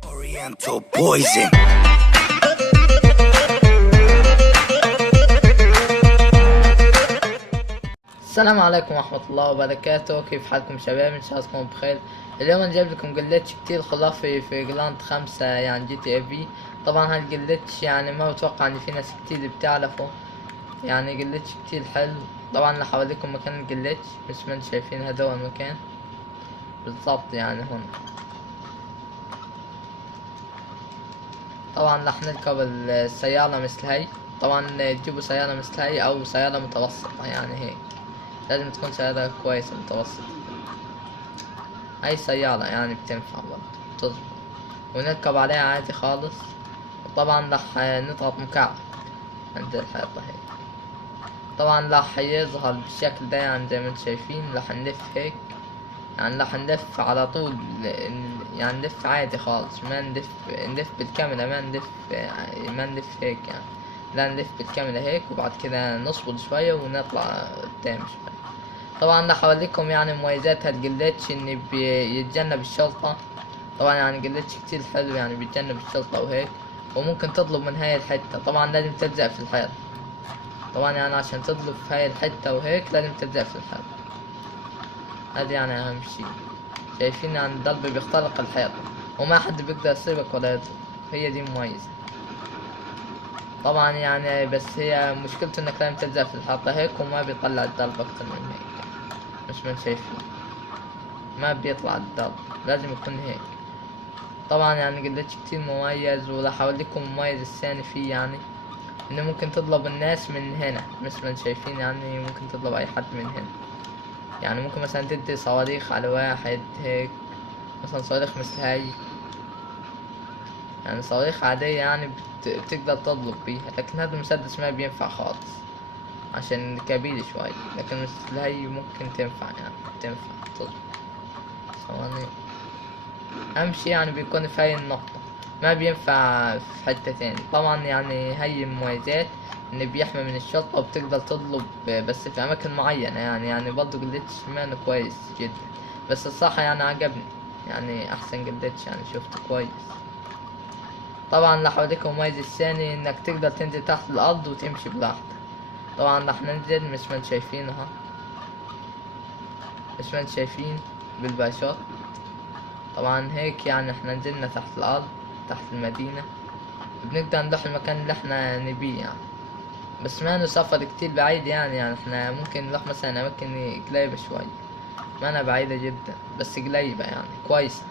Oriental poison. السلام عليكم ورحمة الله وبركاته. كيف حالكم شباب؟ ان شاء الله تكونوا بخير. اليوم انا جايب لكم جلتش كتير خرافي في جراند 5 يعني جي تي اي في. طبعا هالجلتش يعني ما بتوقع ان في ناس كتير بتعرفه، يعني جلتش كتير حلو. طبعا رح اوريكم مكان الجلتش، مثل ما انتم شايفين هذا هو المكان بالضبط يعني هون. طبعا رح نركب السيارة مثل هاي. طبعا تجيبوا سيارة مثل هاي او سيارة متوسطة، يعني هيك لازم تكون سيارة كويسة متوسطة. اي سيارة يعني بتنفع برضه تظبط، ونركب عليها عادي خالص. وطبعا رح نضغط مكعب عند الحيطة هيك. طبعا رح يظهر بالشكل ده، يعني زي ما انتم شايفين رح نلف هيك، يعني رح نلف على طول، يعني نلف عادي خالص، ما نلف بالكاميرا، ما نلف هيك يعني، لا نلف بالكاميرا هيك، وبعد كده نصبر شوية ونطلع قدام شوية. طبعا رح اوريكم يعني مميزات هالجليتش، ان بيتجنب الشلطة. طبعا يعني جليتش كتير حلو، يعني بيتجنب الشلطة وهيك، وممكن تطلب من هاي الحتة. طبعا لازم تلزق في الحيط. طبعا يعني عشان تطلب في هاي الحتة وهيك لازم تلزق في الحيط. هذا يعني اهم شي. شايفين يعني الضرب بيخترق الحيط وما حد بيقدر يصيبك ولا يضرب. هي دي مميزة. طبعا يعني بس هي مشكلته انك لازم تلزق في الحيطة هيك، وما بيطلع الضرب اكتر من هيك، مش ما شايفين ما بيطلع الضرب، لازم يكون هيك. طبعا يعني جلتش كتير مميز، وراح اوريكم المميز الثاني فيه، يعني انه ممكن تطلب الناس من هنا مثل ما شايفين، يعني ممكن تطلب اي حد من هنا. يعني ممكن مثلا تدي صواريخ على واحد هيك، مثلا صواريخ مثل هاي، يعني صواريخ عادية يعني بتقدر تطلب بيها. لكن هذا المسدس ما بينفع خالص عشان كبير شوي، لكن مثل هاي ممكن تنفع، يعني تنفع تطلب. ثواني. اهم شي يعني بيكون في هاي النقطة، ما بينفع في حتة تاني. طبعا يعني هاي المميزات، ان بيحمي من الشرطة وبتقدر تطلب بس في اماكن معينة، يعني برضه جلتش مان كويس جدا. بس الصراحة يعني عجبني، يعني احسن جلتش يعني شفته كويس. طبعا راح اوريكم المميز الثاني، انك تقدر تنزل تحت الارض وتمشي براحتك. طبعا راح ننزل مثل ما انتم شايفين اهو، مثل ما انتم شايفين بالباشوت. طبعا هيك يعني احنا نزلنا تحت الارض، تحت المدينة، بنقدر نروح المكان اللي احنا نبيه يعني. بس ما نسافر كتير بعيد، يعني احنا ممكن نروح مثلا اماكن قريبة شوي، ما انا بعيدة جدا بس قريبة يعني كويسة،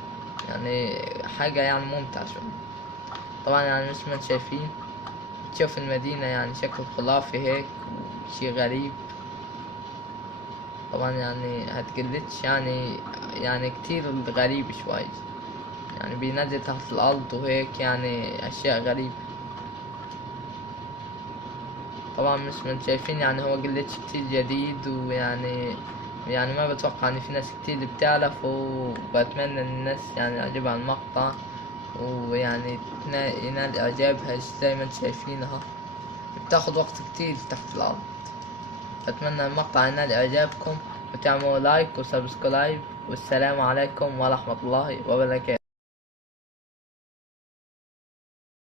يعني حاجة يعني ممتعة شوي. طبعا يعني مثل ما انتم شايفين تشوف المدينة يعني شكل خرافي هيك، شي غريب. طبعا يعني هتقلتش يعني كتير غريب شوي، يعني بينزل تحت الأرض وهيك، يعني أشياء غريبة. طبعا مش من شايفين يعني هو جلتش كتير جديد، ويعني ما بتوقع ان في ناس كتير بتعرف، وبتمنى ان الناس يعني يعجبها المقطع، ويعني ينال اعجابها زي ما انتم شايفين اهو. بتاخد وقت كتير تحت الارض. اتمنى المقطع ينال اعجابكم، وتعملوا لايك وسبسكرايب، والسلام عليكم ورحمة الله وبركاته.